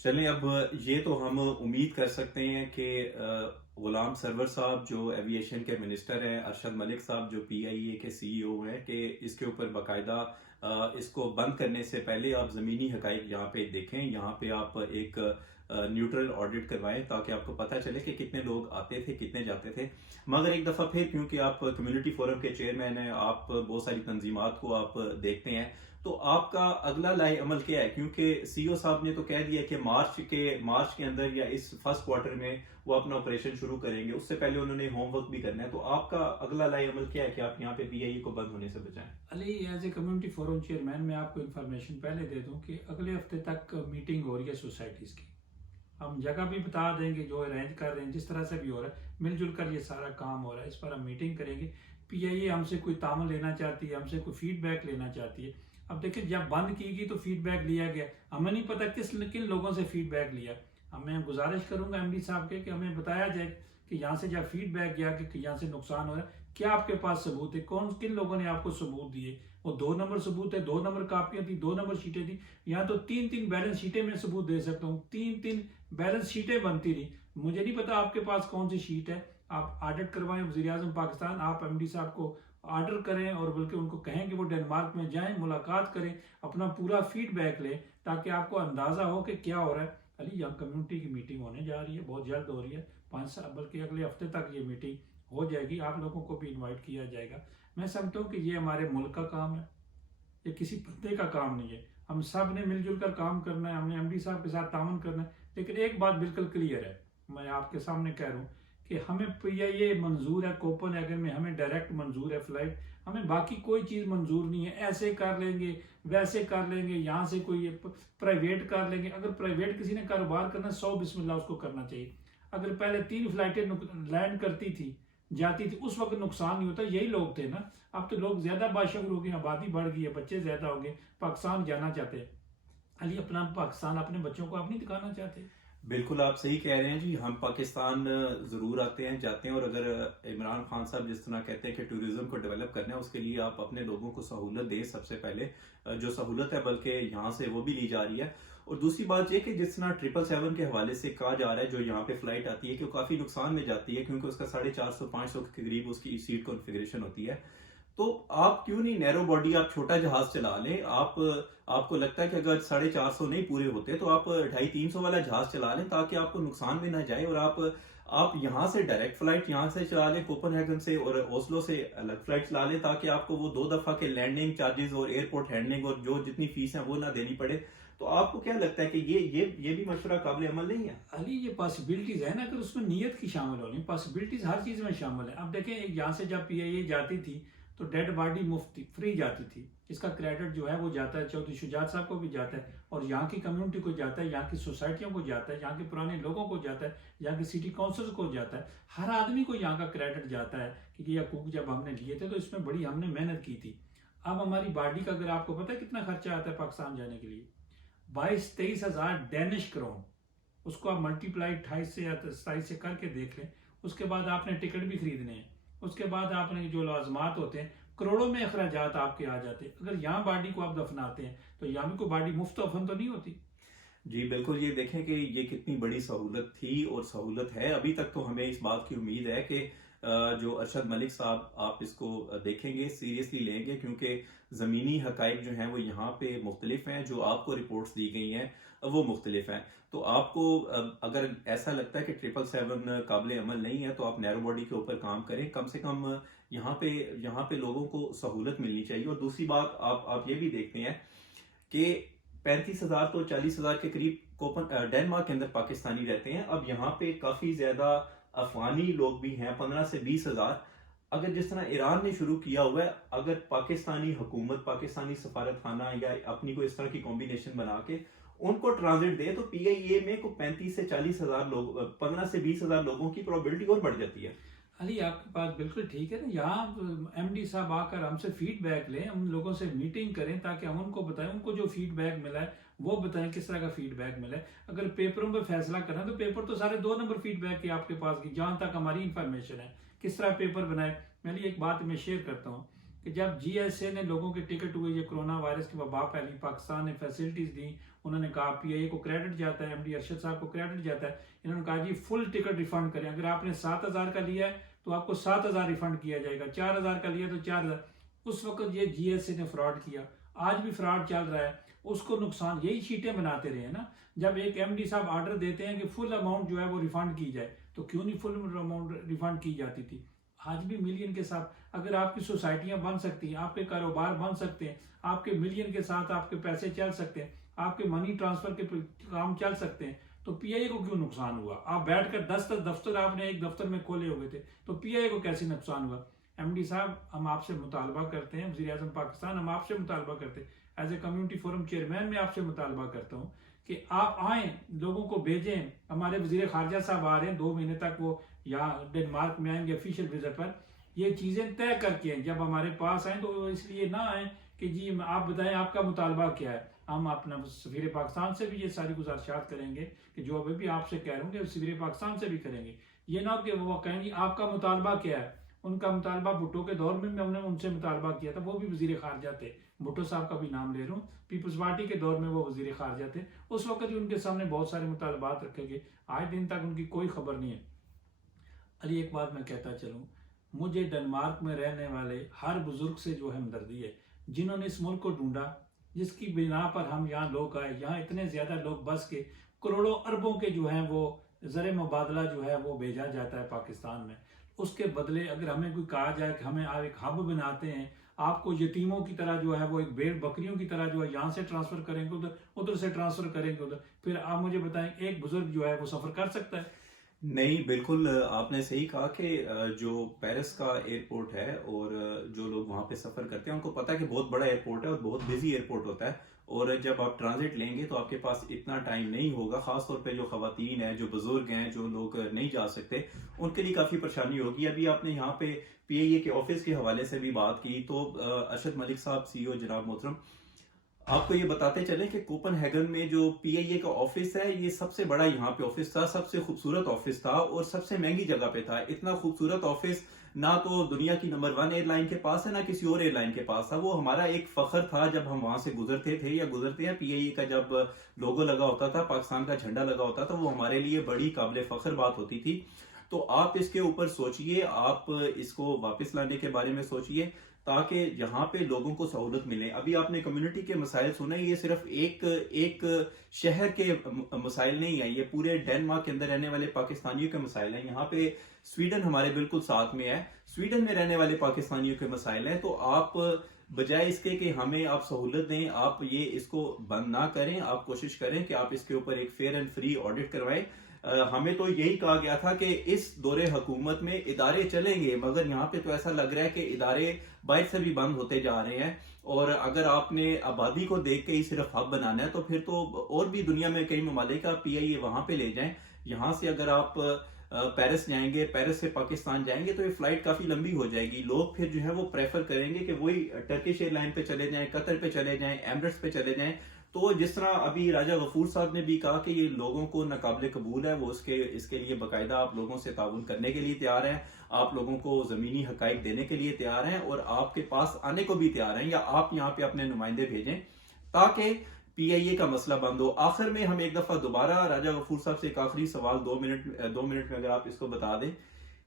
چلیں اب یہ تو ہم امید کر سکتے ہیں کہ غلام سرور صاحب جو ایویشن کے منسٹر ہیں، ارشد ملک صاحب جو پی آئی اے کے سی ای او ہیں، کہ اس کے اوپر باقاعدہ اس کو بند کرنے سے پہلے آپ زمینی حقائق یہاں پہ دیکھیں، یہاں پہ آپ ایک نیوٹرل آڈٹ کروائیں تاکہ آپ کو پتہ چلے کہ کتنے لوگ آتے تھے کتنے جاتے تھے. مگر ایک دفعہ پھر کیونکہ آپ کمیونٹی فورم کے چیئرمین ہیں، آپ بہت ساری تنظیمات کو آپ دیکھتے ہیں، تو آپ کا اگلا لائی عمل کیا ہے؟ کیونکہ سی او صاحب نے تو کہہ دیا کہ مارچ کے اندر یا اس فرسٹ کوارٹر میں وہ اپنا آپریشن شروع کریں گے، اس سے پہلے انہوں نے ہوم ورک بھی کرنا ہے. تو آپ کا اگلا لائی عمل کیا ہے کہ آپ یہاں پہ پی آئی اے کو بند ہونے سے بچائیں؟ Ali as a community forum chairman میں آپ کو انفارمیشن پہلے دے دوں کہ اگلے ہفتے تک میٹنگ ہو رہی ہے سوسائٹیز کی. ہم جگہ بھی بتا دیں گے جو ارینج کر رہے ہیں، جس طرح سے بھی ہو رہا ہے مل جل کر یہ سارا کام ہو رہا ہے، اس پر ہم میٹنگ کریں گے. پی آئی اے ہم سے کوئی تعاون لینا چاہتی ہے، ہم سے کوئی فیڈ بیک لینا چاہتی ہے. اب دیکھیں جب بند کی گئی تو فیڈ بیک لیا گیا، ہمیں نہیں پتا کن لوگوں سے فیڈ بیک لیا. میں گزارش کروں گا ایم ڈی صاحب کے کہ ہمیں بتایا جائے کہ یہاں سے جب فیڈ بیک گیا کہ یہاں سے نقصان ہو رہا ہے، کیا آپ کے پاس ثبوت ہے، کن لوگوں نے آپ کو ثبوت دیے. وہ 2 نمبر ثبوت ہے، 2 نمبر کاپیاں تھی، 2 نمبر شیٹیں تھی، یہاں تو 3 بیلنس شیٹیں میں ثبوت دے سکتا ہوں. 3 بیلنس شیٹیں بنتی رہی. مجھے نہیں پتا آپ کے پاس کون سی شیٹ ہے. آپ آڈٹ کروائیں وزیر اعظم پاکستان، آپ ایم ڈی صاحب کو آرڈر کریں اور بلکہ ان کو کہیں کہ وہ ڈنمارک میں جائیں، ملاقات کریں، اپنا پورا فیڈ بیک لیں تاکہ آپ کو اندازہ ہو کہ کیا ہو رہا ہے. علی یہاں کمیونٹی کی میٹنگ ہونے جا رہی ہے، بہت جلد ہو رہی ہے، 5 سال بلکہ اگلے ہفتے تک یہ میٹنگ ہو جائے گی. آپ لوگوں کو بھی انوائٹ کیا جائے گا. میں سمجھتا ہوں کہ یہ ہمارے ملک کا کام ہے، یہ کسی بندے کا کام نہیں ہے. ہم سب نے مل جل کر کام کرنا ہے، ہم نے ایم ڈی صاحب کے ساتھ تعاون کرنا ہے. لیکن ایک بات بالکل کلیئر ہے، میں آپ کے سامنے کہہ رہا ہوں کہ ہمیں پی آئی اے منظور ہے، کوپن ہیگن میں ہمیں ڈائریکٹ منظور ہے فلائٹ، ہمیں باقی کوئی چیز منظور نہیں ہے. ایسے کر لیں گے، ویسے کر لیں گے، یہاں سے کوئی پرائیویٹ کر لیں گے. اگر پرائیویٹ کسی نے کاروبار کرنا 100 بسم اللہ اس کو کرنا چاہیے. اگر پہلے 3 فلائٹیں لینڈ کرتی تھی جاتی تھی اس وقت نقصان نہیں ہوتا. یہی لوگ تھے نا. اب تو لوگ زیادہ باشعور ہو گئے، آبادی بڑھ گئی ہے، بچے زیادہ ہو گئے، پاکستان جانا چاہتے ہیں. علی اپنا پاکستان اپنے بچوں کو آپ نہیں دکھانا چاہتے؟ بالکل آپ صحیح کہہ رہے ہیں جی. ہم پاکستان ضرور آتے ہیں جاتے ہیں، اور اگر عمران خان صاحب جس طرح کہتے ہیں کہ ٹورزم کو ڈیولپ کرنا ہے، اس کے لیے آپ اپنے لوگوں کو سہولت دیں. سب سے پہلے جو سہولت ہے بلکہ یہاں سے وہ بھی لی جا رہی ہے. اور دوسری بات یہ کہ جس طرح 777 کے حوالے سے کہا جا رہا ہے جو یہاں پہ فلائٹ آتی ہے کہ وہ کافی نقصان میں جاتی ہے کیونکہ اس کا 450-500 کے قریب اس کی سیٹ کنفیگریشن ہوتی ہے. تو آپ کیوں نہیں نیرو باڈی، آپ چھوٹا جہاز چلا لیں. آپ کو لگتا ہے کہ اگر 450 نہیں پورے ہوتے تو آپ 250-300 والا جہاز چلا لیں تاکہ آپ کو نقصان میں نہ جائے. اور آپ یہاں سے ڈائریکٹ فلائٹ یہاں سے چلا لیں کوپن ہیگن سے، اور اوسلو سے الگ فلائٹ چلا لیں تاکہ آپ کو وہ 2 دفعہ کے لینڈنگ چارجز اور ایئرپورٹ ہینڈلنگ اور جو جتنی فیس ہیں وہ نہ دینی پڑے. تو آپ کو کیا لگتا ہے کہ یہ بھی مشورہ قابل عمل نہیں ہے؟ علی یہ پاسبلٹیز ہے نا، اگر اس میں نیت کی شامل ہونی، پاسبلٹیز ہر چیز میں شامل ہے. اب دیکھیں یہاں سے جب پی آئی اے جاتی تھی تو ڈیڈ باڈی مفت فری جاتی تھی. اس کا کریڈٹ جو ہے وہ جاتا ہے چودھری شجاعت صاحب کو بھی جاتا ہے، اور یہاں کی کمیونٹی کو جاتا ہے، یہاں کی سوسائٹیوں کو جاتا ہے، یہاں کے پرانے لوگوں کو جاتا ہے، یہاں کی سٹی کونسلز کو جاتا ہے. ہر آدمی کو یہاں کا کریڈٹ جاتا ہے کہ یہ حقوق جب ہم نے لیے تھے تو اس میں بڑی ہم نے محنت کی تھی. اب ہماری باڈی کا اگر آپ کو پتہ ہے کتنا خرچہ آتا ہے پاکستان جانے کے لیے، 22-23 ہزار ڈینش کرون. اس کو آپ ملٹی پلائی 28 سے یا 27 سے کر کے دیکھ لیں. اس کے بعد آپ نے ٹکٹ بھی خریدنے ہیں، اس کے بعد آپ نے جو لازمات ہوتے ہیں، کروڑوں میں اخراجات آپ کے آ جاتے ہیں. اگر یہاں باڈی کو آپ دفناتے ہیں تو یہاں بھی کوئی باڈی مفت دفن تو نہیں ہوتی. جی بالکل. یہ دیکھیں کہ یہ کتنی بڑی سہولت تھی اور سہولت ہے. ابھی تک تو ہمیں اس بات کی امید ہے کہ جو ارشد ملک صاحب، آپ اس کو دیکھیں گے، سیریسلی لیں گے، کیونکہ زمینی حقائق جو ہیں وہ یہاں پہ مختلف ہیں، جو آپ کو رپورٹس دی گئی ہیں وہ مختلف ہیں. تو آپ کو اگر ایسا لگتا ہے کہ 777 قابل عمل نہیں ہے تو آپ نیرو باڈی کے اوپر کام کریں. کم سے کم یہاں پہ لوگوں کو سہولت ملنی چاہیے. اور دوسری بات آپ یہ بھی دیکھتے ہیں کہ 35,000 تو 40,000 کے قریب ڈینمارک کے اندر پاکستانی رہتے ہیں. اب یہاں پہ کافی زیادہ افغانی لوگ بھی ہیں، 15 سے 20,000. اگر جس طرح ایران نے شروع کیا ہوا ہے، اگر پاکستانی حکومت، پاکستانی سفارت خانہ یا اپنی کوئی اس طرح کی کمبینیشن بنا کے ان کو ٹرانزٹ دے تو پی آئی اے میں کو 35 سے 40,000 لوگ، 15 سے 20,000 لوگوں کی پروبیلٹی اور بڑھ جاتی ہے. علی آپ کی بات بالکل ٹھیک ہے نا. یہاں ایم ڈی صاحب آ کر ہم سے فیڈ بیک لیں، ہم لوگوں سے میٹنگ کریں تاکہ ہم ان کو بتائیں، ان کو جو فیڈ بیک ملا ہے وہ بتائیں کس طرح کا فیڈ بیک ملا ہے. اگر پیپروں پہ فیصلہ کرنا تو پیپر تو سارے 2 نمبر فیڈ بیک کے آپ کے پاس کی، جہاں تک ہماری انفارمیشن ہے کس طرح پیپر بنائے. میں ایک بات میں شیئر کرتا ہوں کہ جب جی ایس اے نے لوگوں کے ٹکٹ ہوئے، یہ کرونا وائرس کی وبا پھیلی، پاکستان نے فیسلٹیز دی، انہوں نے کہا پی آئی اے کو کریڈٹ جاتا ہے، ایم ڈی ارشد صاحب کو کریڈٹ جاتا ہے. انہوں نے کہا جی فل ٹکٹ ریفنڈ کریں، اگر آپ نے 7,000 کا لیا ہے تو آپ کو 7,000 ریفنڈ کیا جائے گا، 4,000 کا لیا تو 4,000. اس وقت یہ جی ایس اے نے فراڈ کیا، آج بھی فراڈ چل رہا ہے. اس کو نقصان، یہی شیٹیں بناتے رہے ہیں نا. جب ایک ایم ڈی صاحب آرڈر دیتے ہیں کہ فل اماؤنٹ جو ہے وہ ریفنڈ کی جائے، تو کیوں نہیں فل اماؤنٹ ریفنڈ کی جاتی تھی؟ آج بھی ملین کے ساتھ اگر آپ کی سوسائٹیاں بن سکتی ہیں، آپ کے کاروبار بن سکتے ہیں، آپ کے ملین کے ساتھ آپ کے پیسے چل سکتے ہیں، آپ کے منی ٹرانسفر کے کام چل سکتے ہیں، تو پی آئی اے کو کیوں نقصان ہوا؟ آپ بیٹھ کر 10 دفتر آپ نے ایک دفتر میں کھولے ہوئے تھے، تو پی آئی اے کو کیسے نقصان ہوا؟ ایم ڈی صاحب ہم آپ سے مطالبہ کرتے ہیں، وزیر اعظم پاکستان ہم آپ سے مطالبہ کرتے ہیں، as a community forum chairman میں آپ سے مطالبہ کرتا ہوں کہ آپ آئیں، لوگوں کو بھیجیں. ہمارے وزیر خارجہ صاحب آ رہے ہیں 2 مہینے تک، وہ یہاں ڈنمارک میں آئیں گے آفیشیل وزٹ پر. یہ چیزیں طے کر کے جب ہمارے پاس آئیں تو اس لیے نہ آئیں کہ جی آپ بتائیں آپ کا مطالبہ کیا ہے. ہم اپنا سفیر پاکستان سے بھی یہ ساری گزارشات کریں گے کہ جو ابھی بھی آپ سے کہہ رہا ہوں کہ سفیر پاکستان سے بھی کریں گے. یہ نہ کہ وہ کہیں گے آپ کا مطالبہ کیا ہے. ان کا مطالبہ بھٹو کے دور میں ہم نے ان سے مطالبہ کیا تھا، وہ بھی وزیر خارجہ تھے. بھٹو صاحب کا بھی نام لے رہا ہوں، پیپلز پارٹی کے دور میں وہ وزیر خارجہ تھے. اس وقت بھی ان کے سامنے بہت سارے مطالبات رکھے گئے، آج دن تک ان کی کوئی خبر نہیں ہے. علی ایک بات میں کہتا چلوں، مجھے ڈنمارک میں رہنے والے ہر بزرگ سے جو ہمدردی ہے، جنہوں نے اس ملک کو ڈھونڈا، جس کی بنا پر ہم یہاں لوگ آئے، یہاں اتنے زیادہ لوگ بس کے، کروڑوں اربوں کے جو ہیں وہ زر مبادلہ جو ہے وہ بھیجا جاتا ہے پاکستان میں. اس کے بدلے اگر ہمیں کوئی کہا جائے کہ ہمیں آپ ایک ہب بناتے ہیں، آپ کو یتیموں کی طرح جو ہے وہ ایک بھیڑ بکریوں کی طرح جو ہے یہاں سے ٹرانسفر کریں گے ادھر سے ٹرانسفر کریں گے ادھر، پھر آپ مجھے بتائیں ایک بزرگ جو ہے وہ سفر کر سکتا ہے؟ نہیں، بالکل آپ نے صحیح کہا کہ جو پیرس کا ایئرپورٹ ہے اور جو لوگ وہاں پہ سفر کرتے ہیں ان کو پتہ ہے کہ بہت بڑا ایئرپورٹ ہے اور بہت بزی ایئرپورٹ ہوتا ہے، اور جب آپ ٹرانزٹ لیں گے تو آپ کے پاس اتنا ٹائم نہیں ہوگا. خاص طور پہ جو خواتین ہیں، جو بزرگ ہیں، جو لوگ نہیں جا سکتے، ان کے لیے کافی پریشانی ہوگی. ابھی آپ نے یہاں پہ پی آئی اے کے آفس کے حوالے سے بھی بات کی تو ارشد ملک صاحب سی او جناب محترم، آپ کو یہ بتاتے چلیں کہ کوپن ہیگن میں جو پی آئی اے کا آفس ہے، یہ سب سے بڑا یہاں پہ آفس تھا، سب سے خوبصورت آفس تھا اور سب سے مہنگی جگہ پہ تھا. اتنا خوبصورت آفس نہ تو دنیا کی نمبر 1 ایئر لائن کے پاس ہے، نہ کسی اور ایئر لائن کے پاس تھا. وہ ہمارا ایک فخر تھا جب ہم وہاں سے گزرتے تھے یا گزرتے ہیں. پی آئی اے کا جب لوگو لگا ہوتا تھا، پاکستان کا جھنڈا لگا ہوتا تھا، وہ ہمارے لیے بڑی قابل فخر بات ہوتی تھی. تو آپ اس کے اوپر سوچئے، آپ اس کو واپس لانے کے بارے میں سوچئے تاکہ یہاں پہ لوگوں کو سہولت ملے. ابھی آپ نے کمیونٹی کے مسائل سنے، یہ صرف ایک شہر کے مسائل نہیں ہیں، یہ پورے ڈینمارک کے اندر رہنے والے پاکستانیوں کے مسائل ہیں. یہاں پہ سویڈن ہمارے بالکل ساتھ میں ہے، سویڈن میں رہنے والے پاکستانیوں کے مسائل ہیں. تو آپ بجائے اس کے کہ ہمیں آپ سہولت دیں، آپ یہ اس کو بند نہ کریں، آپ کوشش کریں کہ آپ اس کے اوپر ایک فیئر اینڈ فری آڈٹ کروائیں. ہمیں تو یہی کہا گیا تھا کہ اس دور حکومت میں ادارے چلیں گے، مگر یہاں پہ تو ایسا لگ رہا ہے کہ ادارے باہر سے بھی بند ہوتے جا رہے ہیں. اور اگر آپ نے آبادی کو دیکھ کے ہی صرف ہب بنانا ہے تو پھر تو اور بھی دنیا میں کئی ممالک آپ پی آئی اے وہاں پہ لے جائیں. یہاں سے اگر آپ پیرس جائیں گے، پیرس سے پاکستان جائیں گے تو یہ فلائٹ کافی لمبی ہو جائے گی. لوگ پھر جو ہے وہ پریفر کریں گے کہ وہی ٹرکش ایئر لائن پہ چلے جائیں، قطر پہ چلے جائیں، ایمریٹس پہ چلے جائیں. تو جس طرح ابھی راجہ غفور صاحب نے بھی کہا کہ یہ لوگوں کو ناقابل قبول ہے، وہ اس کے لیے باقاعدہ آپ لوگوں سے تعاون کرنے کے لیے تیار ہیں، آپ لوگوں کو زمینی حقائق دینے کے لیے تیار ہیں اور آپ کے پاس آنے کو بھی تیار ہیں، یا آپ یہاں پہ اپنے نمائندے بھیجیں تاکہ پی آئی اے کا مسئلہ بند ہو. آخر میں ہم ایک دفعہ دوبارہ راجہ غفور صاحب سے ایک آخری سوال 2 منٹ میں اگر آپ اس کو بتا دیں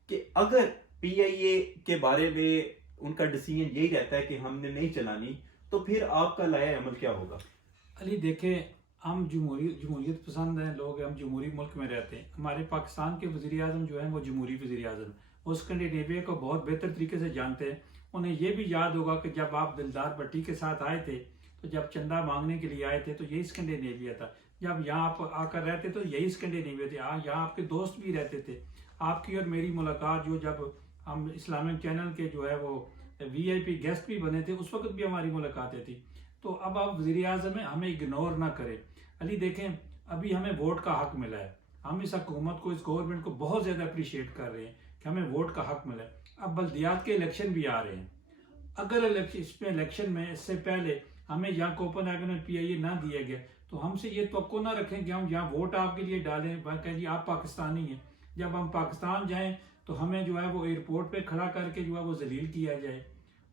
کہ اگر پی آئی اے کے بارے میں ان کا ڈیسیجن یہی رہتا ہے کہ ہم نے نہیں چلانی، تو پھر آپ کا لائحہ عمل کیا ہوگا؟ علی دیکھیں، ہم جمہوریت پسند ہیں لوگ، ہم جمہوری ملک میں رہتے ہیں. ہمارے پاکستان کے وزیر اعظم جو ہیں وہ جمہوری وزیر اعظم، وہ اسکینڈینیویا کو بہت بہتر طریقے سے جانتے ہیں. انہیں یہ بھی یاد ہوگا کہ جب آپ دلدار بھٹی کے ساتھ آئے تھے تو جب چندہ مانگنے کے لیے آئے تھے تو یہی اسکینڈینیویا تھا. جب یہاں آپ آ کر رہتے تو یہی اسکینڈینیویا تھے. یہاں آپ کے دوست بھی رہتے تھے. آپ کی اور میری ملاقات جو جب ہم اسلامک چینل کے جو ہے وہ وی آئی پی گیسٹ بھی بنے تھے، اس وقت بھی ہماری ملاقاتیں تھیں. تو اب آپ وزیر اعظم ہیں، ہمیں اگنور نہ کریں. علی دیکھیں، ابھی ہمیں ووٹ کا حق ملا ہے. ہم اس حکومت کو، اس گورنمنٹ کو بہت زیادہ اپریشیٹ کر رہے ہیں کہ ہمیں ووٹ کا حق ملا ہے. اب بلدیات کے الیکشن بھی آ رہے ہیں. اگر الیکشن میں اس سے پہلے ہمیں یہاں کوپن ہیگن میں پی آئی اے نہ دیا گیا تو ہم سے یہ توقع نہ رکھیں کہ ہم یہاں ووٹ آپ کے لیے ڈالیں، کہ جی آپ پاکستانی ہیں. جب ہم پاکستان جائیں تو ہمیں جو ہے وہ ایئرپورٹ پہ کھڑا کر کے جو ہے وہ ذلیل کیا جائے،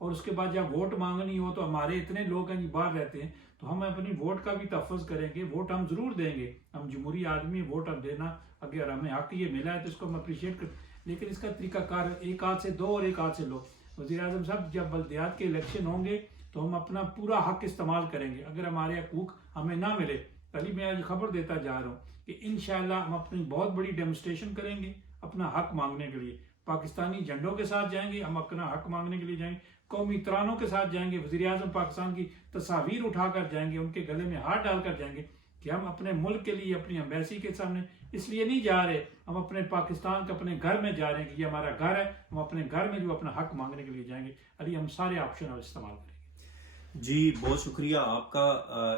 اور اس کے بعد جب ووٹ مانگنی ہو تو ہمارے اتنے لوگ ہیں جو باہر رہتے ہیں تو ہم اپنی ووٹ کا بھی تحفظ کریں گے. ووٹ ہم ضرور دیں گے، ہم جمہوری آدمی، ووٹ ہم دینا، اگر ہمیں حق یہ ملا ہے تو اس کو ہم اپریشیٹ کریں. لیکن اس کا طریقہ کار ایک ہاتھ سے دو اور ایک ہاتھ سے لو. وزیر اعظم صاحب، جب بلدیات کے الیکشن ہوں گے تو ہم اپنا پورا حق استعمال کریں گے. اگر ہمارے حقوق ہمیں نہ ملے، کل میں آج خبر دیتا جا رہا ہوں کہ انشاءاللہ ہم اپنی بہت بڑی ڈیمونسٹریشن کریں گے اپنا حق مانگنے کے لیے. پاکستانی جھنڈوں کے ساتھ جائیں گے، ہم اپنا حق مانگنے کے لیے جائیں گے. قومی ترانوں کے ساتھ جائیں گے. وزیر اعظم پاکستان کی تصاویر اٹھا کر جائیں گے، ان کے گلے میں ہاتھ ڈال کر جائیں گے کہ ہم اپنے ملک کے لیے، اپنی ایمبیسی کے سامنے اس لیے نہیں جا رہے، ہم اپنے پاکستان کے اپنے گھر میں جا رہے ہیں کہ یہ ہمارا گھر ہے. ہم اپنے گھر میں جو اپنا حق مانگنے کے لیے جائیں گے. علی، ہم سارے آپشن استعمال کریں گے. جی بہت شکریہ آپ کا.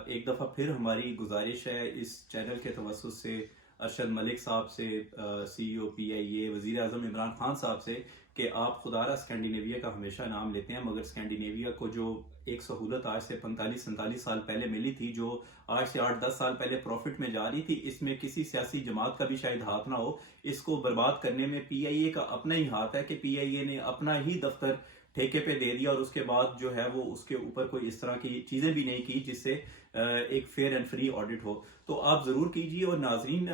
ایک دفعہ پھر ہماری گزارش ہے اس چینل کے توسط سے ارشد ملک صاحب سے، سی ای او پی آئی اے، وزیر اعظم عمران خان صاحب سے، کہ آپ خدارہ اسکینڈینیویا کا ہمیشہ نام لیتے ہیں، مگر اسکینڈینیویا کو جو ایک سہولت آج سے 45-47 سال پہلے ملی تھی، جو آج سے 8-10 سال پہلے پروفٹ میں جا رہی تھی، اس میں کسی سیاسی جماعت کا بھی شاید ہاتھ نہ ہو. اس کو برباد کرنے میں پی آئی اے کا اپنا ہی ہاتھ ہے کہ پی آئی اے نے اپنا ہی دفتر ٹھیکے پہ دے دیا، اور اس کے بعد جو ہے وہ اس کے اوپر کوئی اس طرح کی چیزیں بھی نہیں کی جس سے ایک فیئر اینڈ فری آڈٹ ہو. تو آپ ضرور کیجئے. اور ناظرین،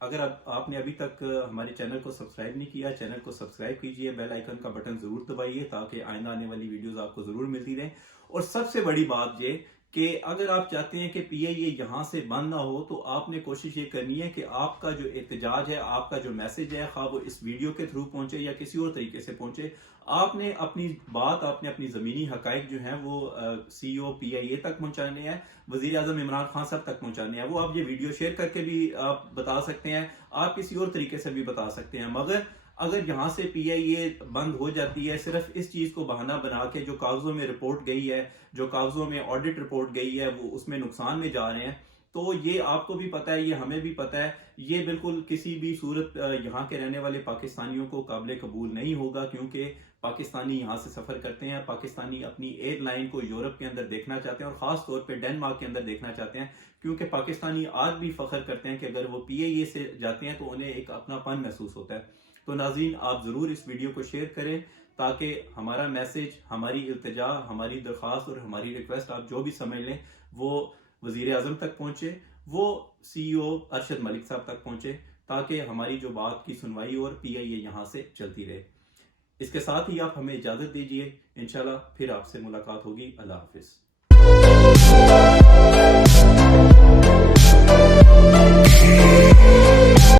اگر آپ نے ابھی تک ہمارے چینل کو سبسکرائب نہیں کیا، چینل کو سبسکرائب کیجئے، بیل آئیکن کا بٹن ضرور دبائیے تاکہ آئندہ آنے والی ویڈیوز آپ کو ضرور ملتی رہیں. اور سب سے بڑی بات یہ کہ اگر آپ چاہتے ہیں کہ پی آئی اے یہاں سے بند نہ ہو تو آپ نے کوشش یہ کرنی ہے کہ آپ کا جو احتجاج ہے، آپ کا جو میسج ہے، خواہ وہ اس ویڈیو کے تھرو پہنچے یا کسی اور طریقے سے پہنچے، آپ نے اپنی بات، آپ نے اپنی زمینی حقائق جو ہیں وہ سی ای او پی آئی اے تک پہنچانے ہیں، وزیر اعظم عمران خان صاحب تک پہنچانے ہیں. وہ آپ یہ ویڈیو شیئر کر کے بھی آپ بتا سکتے ہیں، آپ کسی اور طریقے سے بھی بتا سکتے ہیں. مگر اگر یہاں سے پی آئی اے بند ہو جاتی ہے صرف اس چیز کو بہانہ بنا کے، جو کاغذوں میں رپورٹ گئی ہے، جو کاغذوں میں آڈٹ رپورٹ گئی ہے، وہ اس میں نقصان میں جا رہے ہیں، تو یہ آپ کو بھی پتہ ہے، یہ ہمیں بھی پتہ ہے، یہ بالکل کسی بھی صورت یہاں کے رہنے والے پاکستانیوں کو قابل قبول نہیں ہوگا. کیونکہ پاکستانی یہاں سے سفر کرتے ہیں، پاکستانی اپنی ایئر لائن کو یورپ کے اندر دیکھنا چاہتے ہیں، اور خاص طور پہ ڈنمارک کے اندر دیکھنا چاہتے ہیں. کیونکہ پاکستانی آج بھی فخر کرتے ہیں کہ اگر وہ پی ائی اے سے جاتے ہیں تو انہیں ایک اپنا پن محسوس ہوتا ہے. تو ناظرین، آپ ضرور اس ویڈیو کو شیئر کریں تاکہ ہمارا میسج، ہماری التجا، ہماری درخواست اور ہماری ریکویسٹ آپ جو بھی سمجھ لیں وہ وزیر اعظم تک پہنچے، وہ سی ای او ارشد ملک صاحب تک پہنچے، تاکہ ہماری جو بات کی سنوائی اور پی آئی اے یہاں سے چلتی رہے. اس کے ساتھ ہی آپ ہمیں اجازت دیجیے، انشاءاللہ پھر آپ سے ملاقات ہوگی. اللہ حافظ.